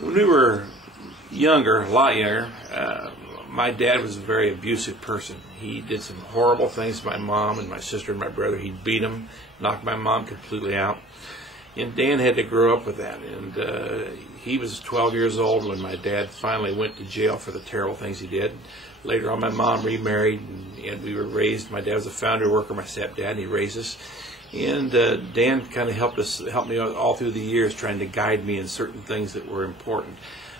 When we were younger, a lot younger, my dad was a very abusive person. He did some horrible things to my mom and my sister and my brother. He'd beat them, knocked my mom completely out. And Dan had to grow up with that. And he was 12 years old when my dad finally went to jail for the terrible things he did. Later on, my mom remarried, and we were raised. My dad was a foundry worker, my stepdad, and he raised us. And Dan kind of helped me all through the years, trying to guide me in certain things that were important.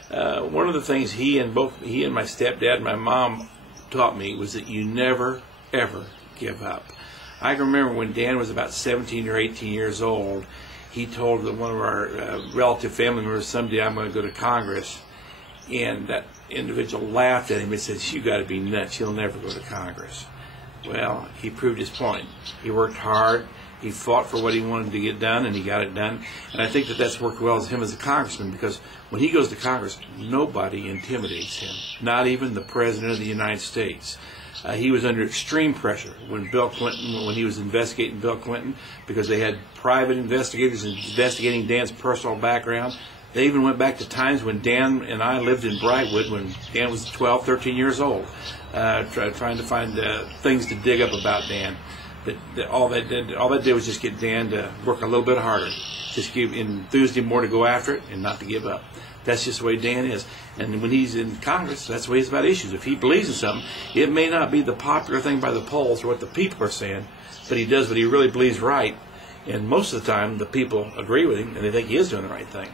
One of the things he and my stepdad and my mom taught me was that you never, ever give up. I can remember when Dan was about 17 or 18 years old, he told one of our relative family members, someday I'm going to go to Congress. And that individual laughed at him and said, "You got to be nuts. You'll never go to Congress." Well, he proved his point. He worked hard. He fought for what he wanted to get done, and he got it done. And I think that that's worked well as him as a congressman, because when he goes to Congress, nobody intimidates him, not even the President of the United States. He was under extreme pressure when he was investigating Bill Clinton, because they had private investigators investigating Dan's personal background. They even went back to times when Dan and I lived in Brightwood when Dan was 12, 13 years old, trying to find things to dig up about Dan. All that did was just get Dan to work a little bit harder, just enthuse him more to go after it and not to give up. That's just the way Dan is. And when he's in Congress, that's the way he's about issues. If he believes in something, it may not be the popular thing by the polls or what the people are saying, but he does what he really believes right. And most of the time, the people agree with him, and they think he is doing the right thing.